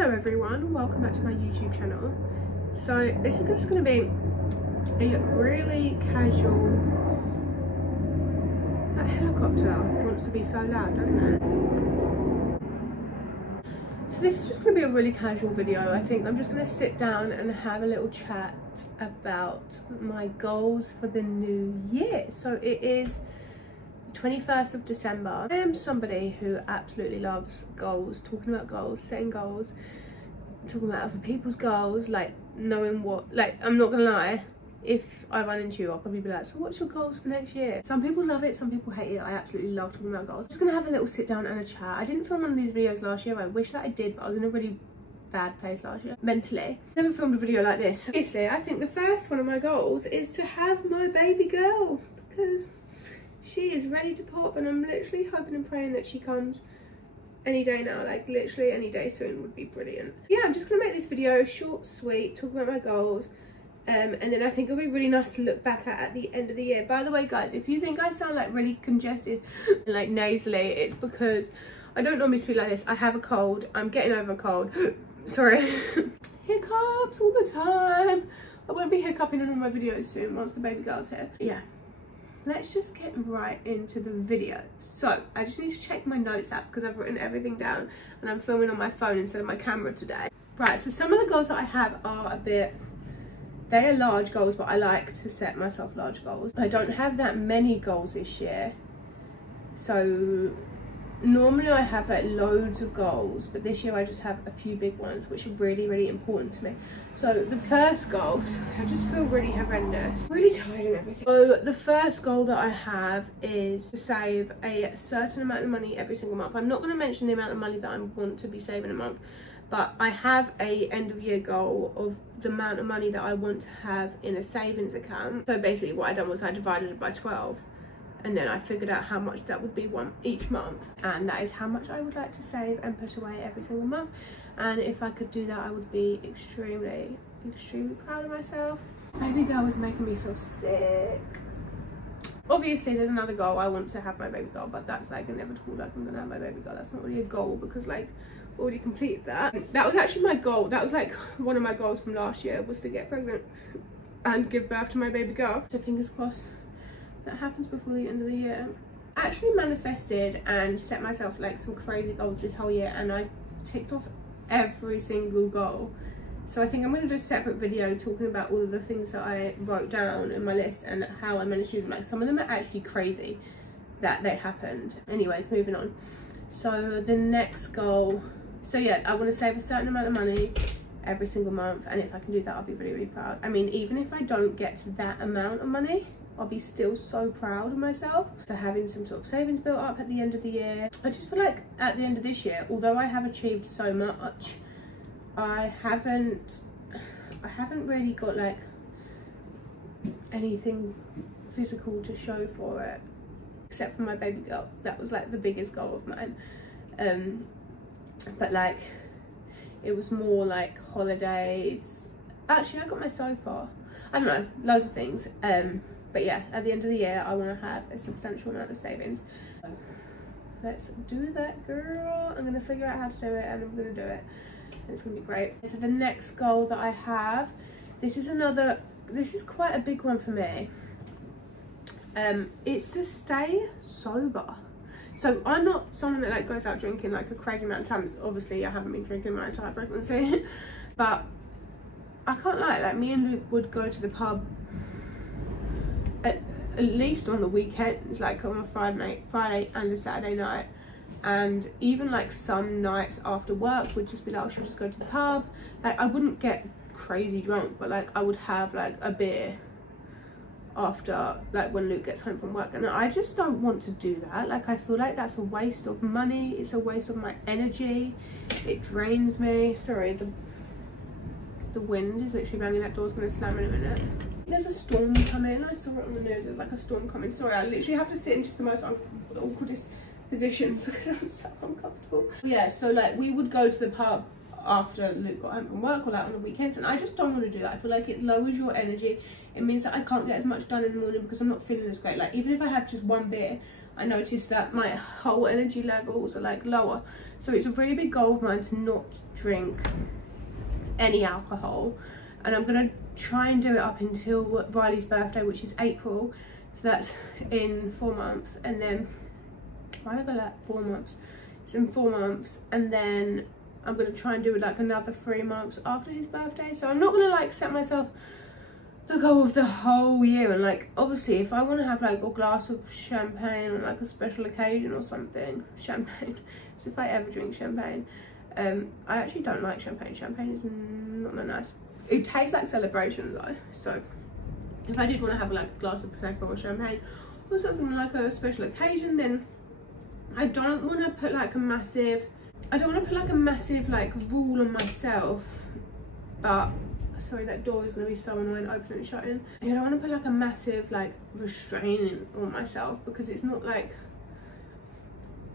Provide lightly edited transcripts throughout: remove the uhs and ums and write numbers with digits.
Hello everyone, welcome back to my YouTube channel. So this is just going to be a really casual... That helicopter wants to be so loud, doesn't it? So this is just going to be a really casual video. I think I'm just going to sit down and have a little chat about my goals for the new year. So it is 21st of December. I am somebody who absolutely loves goals, talking about goals, setting goals, talking about other people's goals, like knowing what, like, I'm not gonna lie, if I run into you I'll probably be like, so what's your goals for next year? Some people love it, some people hate it. I absolutely love talking about goals. I'm just gonna have a little sit down and a chat. I didn't film one of these videos last year. I wish that I did, but I was in a really bad place last year mentally. Never filmed a video like this. Obviously I think the first one of my goals is to have my baby girl, because she is ready to pop and I'm literally hoping and praying that she comes any day now. Like literally any day soon would be brilliant. Yeah, I'm just gonna make this video short, sweet, talk about my goals, and then I think it'll be really nice to look back at the end of the year. By the way guys, if you think I sound like really congested and like nasally, it's because I don't normally speak like this. I have a cold. I'm getting over a cold. Sorry. Hiccups all the time. I won't be hiccuping in all my videos soon once the baby girl's here. Yeah, let's just get right into the video. So I just need to check my notes app because I've written everything down and I'm filming on my phone instead of my camera today. Right, so some of the goals that I have are a bit, they are large goals, but I like to set myself large goals. I don't have that many goals this year, so normally I have like loads of goals, but this year I just have a few big ones which are really important to me. So the first goal, I just feel really horrendous, really tired and everything. So the first goal that I have is to save a certain amount of money every single month. I'm not going to mention the amount of money that I want to be saving a month, but I have a end of year goal of the amount of money that I want to have in a savings account. So basically what I done was I divided it by 12. And then I figured out how much that would be each month, and that is how much I would like to save and put away every single month. And if I could do that, I would be extremely proud of myself. Baby girl was making me feel sick. Obviously there's another goal. I want to have my baby girl, but that's like inevitable. Like I'm gonna have my baby girl. That's not really a goal because like already completed that. That was actually my goal. That was like one of my goals from last year, was to get pregnant and give birth to my baby girl. So fingers crossed that happens before the end of the year. I actually manifested and set myself like some crazy goals this whole year, and I ticked off every single goal. So I think I'm going to do a separate video talking about all of the things that I wrote down in my list and how I managed to do them. Like some of them are actually crazy that they happened. Anyways, moving on. So the next goal, so yeah, I want to save a certain amount of money every single month, and if I can do that I'll be really proud. I mean, even if I don't get to that amount of money, I'll be still so proud of myself for having some sort of savings built up at the end of the year. I just feel like at the end of this year, although I have achieved so much, I haven't really got like anything physical to show for it, except for my baby girl. That was like the biggest goal of mine. But like it was more like holidays. Actually I got my sofa, I don't know, loads of things. But yeah, at the end of the year, I want to have a substantial amount of savings. Let's do that, girl. I'm going to figure out how to do it, and I'm going to do it. And it's going to be great. So the next goal that I have, this is quite a big one for me. It's to stay sober. So I'm not someone that like goes out drinking like a crazy amount of time. Obviously, I haven't been drinking my entire pregnancy. But I can't lie, like me and Luke would go to the pub at least on the weekends, like on a Friday and a Saturday night, and even like some nights after work would just be like, oh, should we just go to the pub? Like I wouldn't get crazy drunk, but like I would have like a beer after, like when Luke gets home from work, and I just don't want to do that. Like I feel like that's a waste of money, it's a waste of my energy, it drains me. Sorry, the wind is literally banging. That door's gonna slam in a minute. There's a storm coming. I saw it on the news. There's like a storm coming. Sorry, I literally have to sit in just the most awkwardest positions because I'm so uncomfortable. Yeah, so like we would go to the pub after Luke got home from work or like on the weekends, and I just don't want to do that. I feel like it lowers your energy. It means that I can't get as much done in the morning because I'm not feeling as great. Like even if I have just one beer, I noticed that my whole energy levels are like lower. So it's a really big goal of mine to not drink any alcohol, and I'm gonna try and do it up until Riley's birthday, which is April, so that's in 4 months. And then why did I go like 4 months? It's in 4 months, and then I'm gonna try and do like another 3 months after his birthday. So I'm not gonna like set myself the goal of the whole year, and like obviously if I want to have like a glass of champagne on like a special occasion or something, champagne, so if I ever drink champagne, I actually don't like champagne. Champagne is not that nice. It tastes like celebration though, so if I did want to have like a glass of Prosecco or champagne or something like a special occasion, then I don't want to put like a massive, like rule on myself. But sorry, that door is going to be so annoying opening and shutting. I don't want to put like a massive like restraining on myself, because it's not like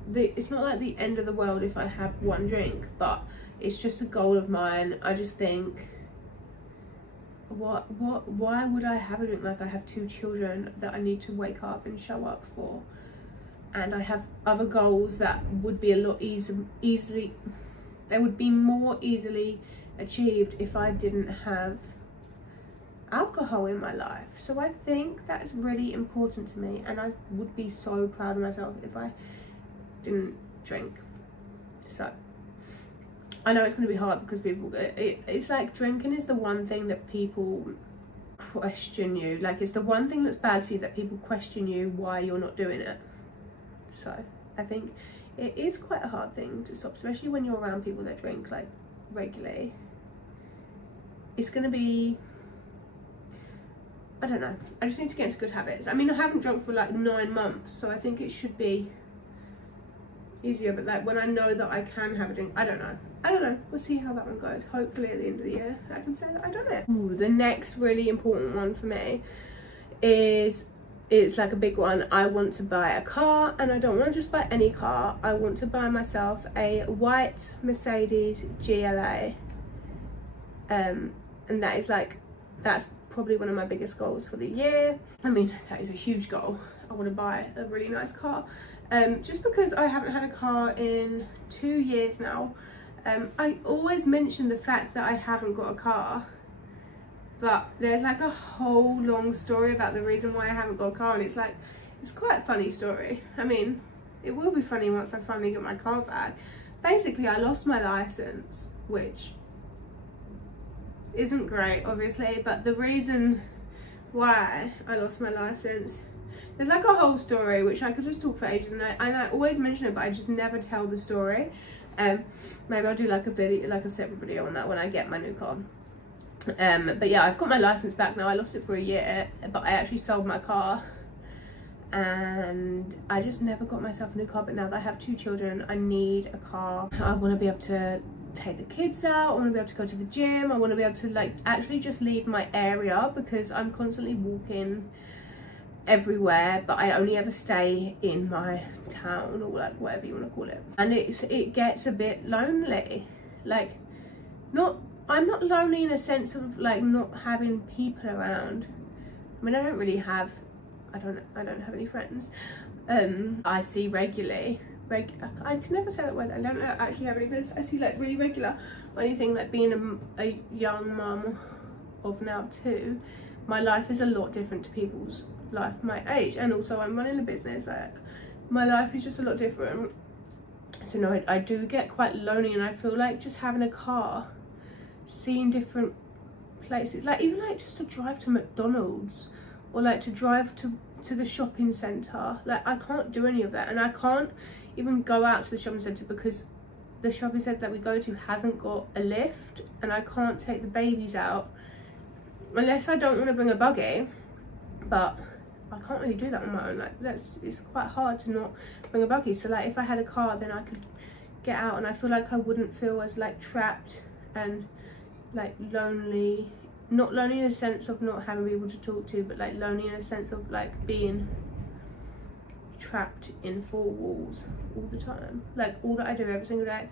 the end of the world if I have one drink, but it's just a goal of mine. I just think, why would I have a drink? Like, I have 2 children that I need to wake up and show up for, and I have other goals that would be a lot they would be more easily achieved if I didn't have alcohol in my life. So I think that's really important to me, and I would be so proud of myself if I didn't drink. So I know it's going to be hard because people, it's like drinking is the one thing that people question you, like it's the one thing that's bad for you, that people question you why you're not doing it. So I think it is quite a hard thing to stop, especially when you're around people that drink like regularly. It's gonna be, I don't know, I just need to get into good habits. I mean, I haven't drunk for like 9 months, so I think it should be easier, but like when I know that I can have a drink, I don't know, we'll see how that one goes. Hopefully at the end of the year I can say that I've done it. Ooh, the next really important one for me is, it's like a big one. I want to buy a car, and I don't want to just buy any car. I want to buy myself a white Mercedes GLA, and that is like, that's probably one of my biggest goals for the year. I mean, that is a huge goal. I want to buy a really nice car, just because I haven't had a car in 2 years now. I always mention the fact that I haven't got a car, but there's like a whole long story about the reason why I haven't got a car, and it's like, it's quite a funny story. I mean, it will be funny once I finally get my car back. Basically, I lost my license, which isn't great obviously, but the reason why I lost my license, there's like a whole story which I could just talk for ages, and I always mention it, but I just never tell the story. Maybe I'll do like a video, like a separate video on that when I get my new car. But yeah, I've got my license back now. I lost it for a year, but I actually sold my car, and I just never got myself a new car. But now that I have 2 children, I need a car. I want to be able to take the kids out, I want to be able to go to the gym, I want to be able to like actually just leave my area, because I'm constantly walking everywhere, but I only ever stay in my town, or like whatever you want to call it, and it gets a bit lonely. Like, I'm not lonely in a sense of like not having people around. I mean, I don't really have, I don't have any friends I see regularly. I can never say that word. I don't actually have any friends I see like really regular or anything. Like, being a young mum of now 2, my life is a lot different to people's life my age, and also I'm running a business. Like, my life is just a lot different. So no, I do get quite lonely, and I feel like just having a car, seeing different places, like even like just to drive to McDonald's, or like to drive to the shopping centre, like I can't do any of that. And I can't even go out to the shopping centre because the shopping centre that we go to hasn't got a lift, and I can't take the babies out unless I don't want to bring a buggy, but I can't really do that on my own. Like, it's quite hard to not bring a buggy. So like if I had a car, then I could get out, and I feel like I wouldn't feel as like trapped and like lonely. Not lonely in a sense of not having people to talk to, but like lonely in a sense of like being trapped in 4 walls all the time. Like, all that I do every single day,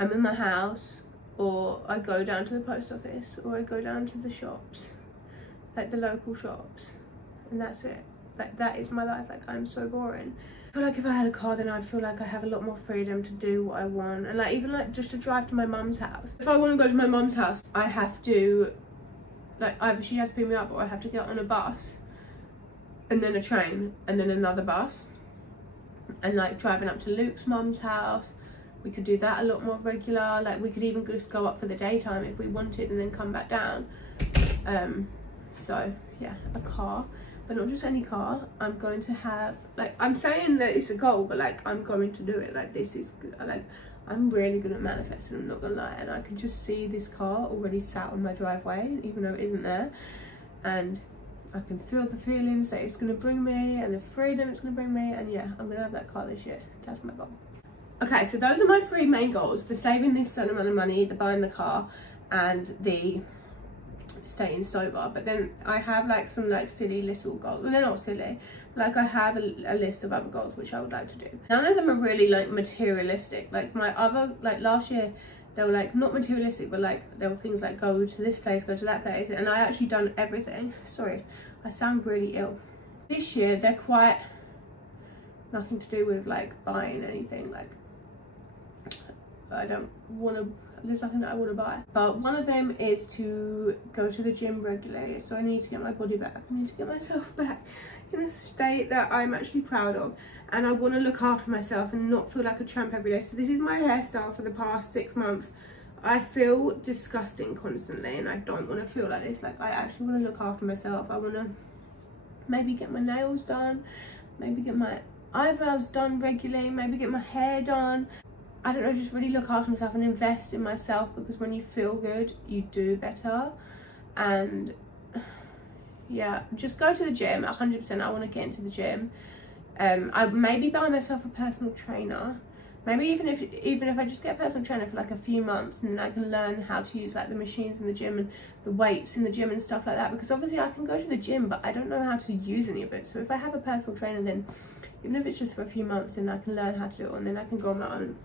I'm in my house, or I go down to the post office, or I go down to the shops, like the local shops, and that's it. Like, that is my life. Like, I'm so boring. I feel like if I had a car, then I'd feel like I have a lot more freedom to do what I want. And like, even like just to drive to my mum's house. If I want to go to my mum's house, I have to, like, either she has to pick me up or I have to get on a bus and then a train and then another bus. And like driving up to Luke's mum's house, we could do that a lot more regular. Like, we could even just go up for the daytime if we wanted and then come back down. So yeah, a car. But not just any car. I'm going to have, like, I'm saying that it's a goal, but like, I'm going to do it. Like, this is good. Like, I'm really good at manifesting, I'm not gonna lie. And I can just see this car already sat on my driveway, even though it isn't there. And I can feel the feelings that it's gonna bring me and the freedom it's gonna bring me. And yeah, I'm gonna have that car this year. That's my goal. Okay, so those are my 3 main goals: the saving this certain amount of money, the buying the car, and the staying sober. But then I have like some like silly little goals. Well, they're not silly, like I have a list of other goals which I would like to do. None of them are really like materialistic. Like my other, like last year, they were like not materialistic, but like there were things like go to this place, go to that place, and I actually done everything. Sorry, I sound really ill. This year they're quite nothing to do with like buying anything. Like, I don't want to, there's nothing that I want to buy. But one of them is to go to the gym regularly. So I need to get my body back. I need to get myself back in a state that I'm actually proud of. And I want to look after myself and not feel like a tramp every day. So this is my hairstyle for the past 6 months. I feel disgusting constantly and I don't want to feel like this. Like, I actually want to look after myself. I want to maybe get my nails done, maybe get my eyebrows done regularly, maybe get my hair done. I don't know, just really look after myself and invest in myself, because when you feel good, you do better. And yeah, just go to the gym 100%. I want to get into the gym. I maybe buy myself a personal trainer. Maybe even if I just get a personal trainer for like a few months, and then I can learn how to use like the machines in the gym and the weights in the gym and stuff like that. Because obviously I can go to the gym, but I don't know how to use any of it. So if I have a personal trainer, then even if it's just for a few months, then I can learn how to do it, and then I can go on my own,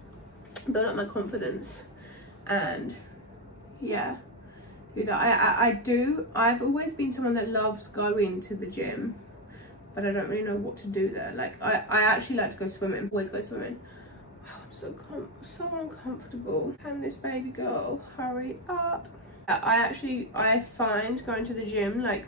build up my confidence. And yeah, do that. I've always been someone that loves going to the gym, but I don't really know what to do there. Like, I actually like to go swimming, always go swimming. Oh, I'm so uncomfortable. Can this baby girl hurry up? I find going to the gym, like,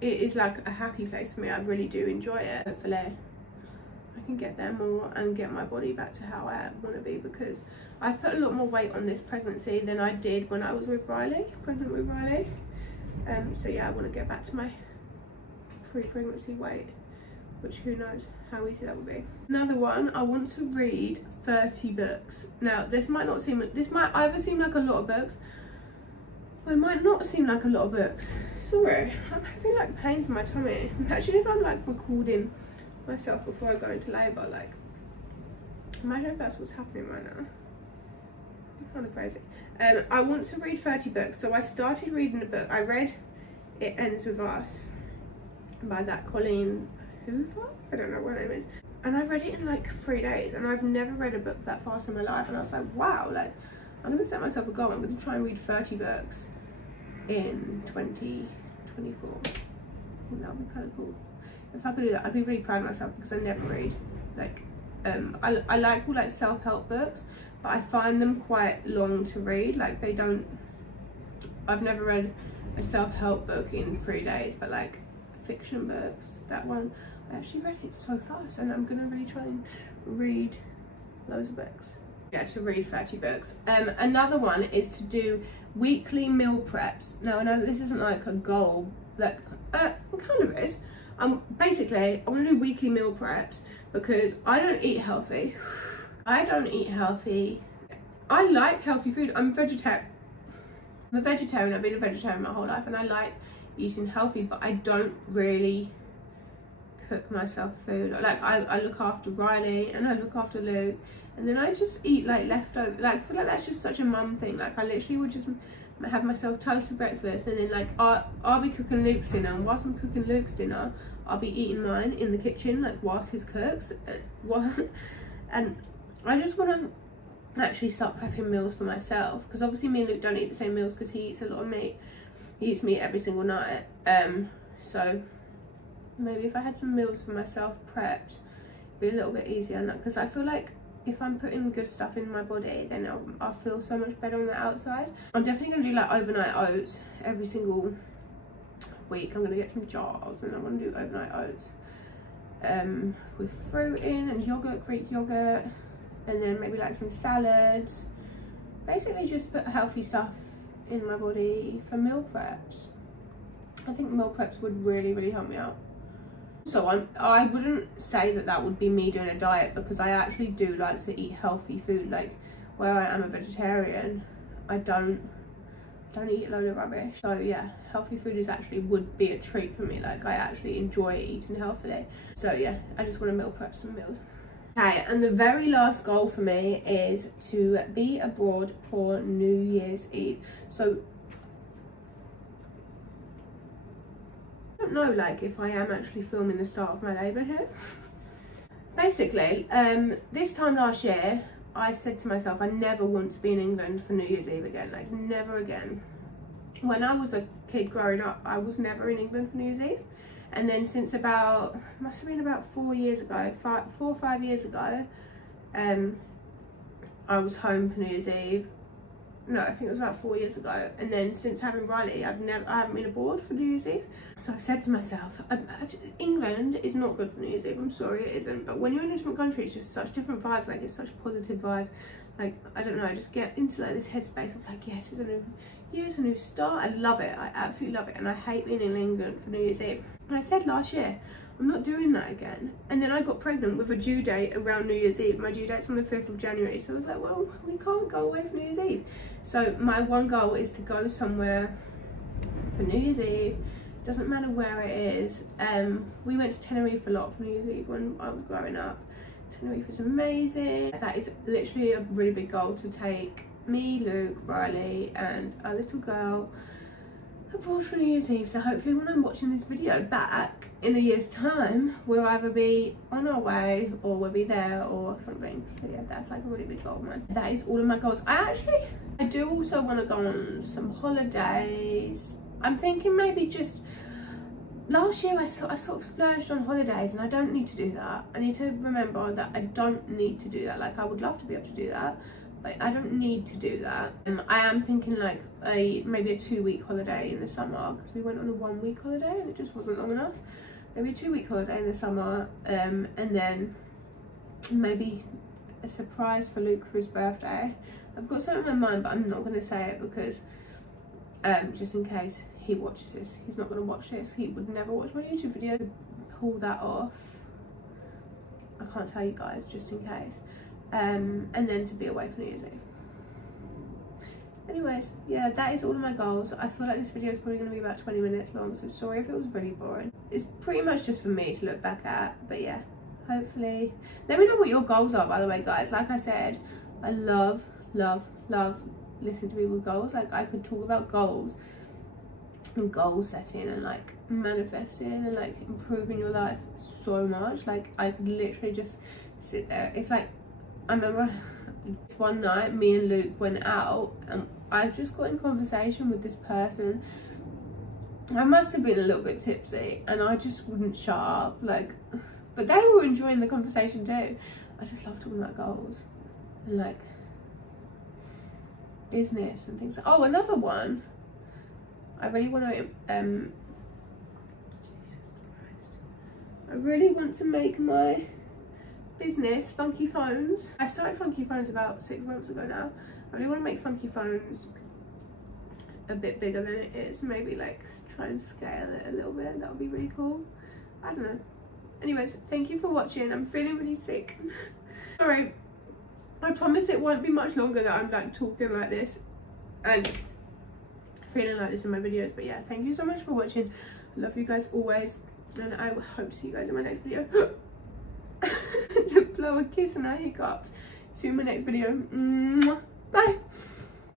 it is like a happy place for me. I really do enjoy it. Hopefully I can get there more and get my body back to how I want to be, because I put a lot more weight on this pregnancy than I did when I was with Riley, pregnant with Riley. So yeah, I want to get back to my pre-pregnancy weight, which who knows how easy that will be. Another one, I want to read 30 books. Now this might either seem like a lot of books, or it might not seem like a lot of books. Sorry, I'm having like pains in my tummy. Imagine if I'm like recording myself before I go into labour. Like, imagine if that's what's happening right now. It's kind of crazy. I want to read 30 books. So I started reading a book. I read It Ends With Us by that Colleen Hoover, I don't know what her name is, and I read it in like 3 days, and I've never read a book that fast in my life. And I was like, wow, like, I'm gonna set myself a goal. I'm gonna try and read 30 books in 2024. I think that would be kind of cool. If I could do that, I'd be really proud of myself, because I never read. Like, I like all like self-help books, but I find them quite long to read. Like, I've never read a self-help book in 3 days, but like fiction books, that one, I actually read it so fast, and I'm gonna really try and read loads of books. Yeah, to read 30 books. Another one is to do weekly meal preps. Now I know that this isn't like a goal, like it kind of is. Basically I want to do weekly meal preps, because I don't eat healthy. I like healthy food. I'm a vegetarian. I've been a vegetarian my whole life, and I like eating healthy, but I don't really cook myself food. Like, I look after Riley and I look after Luke, and then I just eat like leftover. Like, I feel like that's just such a mum thing. Like, I literally would just have myself toast for breakfast, and then like I'll be cooking Luke's dinner, and whilst I'm cooking Luke's dinner, I'll be eating mine in the kitchen, like whilst his cooks. And I just want to actually start prepping meals for myself, because obviously me and Luke don't eat the same meals, because he eats a lot of meat. He eats meat every single night. So maybe if I had some meals for myself prepped, it'd be a little bit easier. Because I feel like if I'm putting good stuff in my body, then I'll feel so much better on the outside. I'm definitely going to do like overnight oats every single week. I'm going to get some jars and I'm going to do overnight oats with fruit in and yogurt, Greek yogurt, and then maybe like some salads. Basically just put healthy stuff in my body for meal preps. I think meal preps would really, really help me out. So I wouldn't say that that would be me doing a diet, because I actually do like to eat healthy food. Like where I am a vegetarian, I don't eat a load of rubbish. So yeah, healthy food would be a treat for me. Like I actually enjoy eating healthily. So yeah, I just want to meal prep some meals. Okay, and the very last goal for me is to be abroad for New Year's Eve. So I don't know like if I am actually filming the start of my labour here. Basically, this time last year I said to myself I never want to be in England for New Year's Eve again, like never again. When I was a kid growing up, I was never in England for New Year's Eve. And then since about, must have been about 4 years ago, 4 or 5 years ago, I was home for New Year's Eve. No, I think it was about 4 years ago. And then since having Riley, I haven't been abroad for New Year's Eve. So I've said to myself, England is not good for New Year's Eve. I'm sorry, it isn't. But when you're in a different country, it's just such different vibes. Like it's such positive vibes. Like, I don't know, I just get into like this headspace of like, yes, it's a new year, it's a new start. I love it. I absolutely love it. And I hate being in England for New Year's Eve. And I said last year, I'm not doing that again. And then I got pregnant with a due date around New Year's Eve. My due date's on the 5th of January. So I was like, well, we can't go away for New Year's Eve. So my one goal is to go somewhere for New Year's Eve. Doesn't matter where it is. We went to Tenerife a lot for New Year's Eve when I was growing up. Tenerife is amazing. That is literally a really big goal, to take me, Luke, Riley and our little girl abroad for New Year's Eve. So hopefully when I'm watching this video back in a year's time, we'll either be on our way or we'll be there or something. So yeah, that's like a really big goal, man. That is all of my goals. I do also want to go on some holidays. I'm thinking maybe just, last year I sort of splurged on holidays, and I don't need to do that. I need to remember that I don't need to do that. Like I would love to be able to do that, but I don't need to do that. I am thinking like maybe a 2-week holiday in the summer, because we went on a 1-week holiday and it just wasn't long enough. Maybe a 2-week holiday in the summer, and then maybe a surprise for Luke for his birthday. I've got something in my mind, but I'm not going to say it because just in case he watches this. He's not going to watch this. He would never watch my YouTube video. Pull that off. I can't tell you guys, just in case. And then to be away for New Year's Eve. Anyways, yeah, that is all of my goals. I feel like this video is probably going to be about 20 minutes long, so sorry if it was really boring. It's pretty much just for me to look back at, but yeah, hopefully. Let me know what your goals are, by the way, guys. Like I said, I love listening to people's goals. Like I could talk about goals and goal setting and like manifesting and like improving your life so much. Like I could literally just sit there. If like, I remember one night me and Luke went out and I just got in conversation with this person. I must have been a little bit tipsy and I just wouldn't shut up, like, but they were enjoying the conversation too. I just love talking about goals and like business and things. Oh, another one, I really want to I really want to make my business Funky Phones. I started Funky Phones about 6 months ago now. I really want to make Funky Phones a bit bigger than it is. Maybe like try and scale it a little bit. That would be really cool. I don't know. Anyways, thank you for watching. I'm feeling really sick. Sorry. I promise it won't be much longer that I'm like talking like this and feeling like this in my videos. But yeah, thank you so much for watching. I love you guys always, and I hope to see you guys in my next video. To blow a kiss and I hiccuped. See you in my next video. Bye.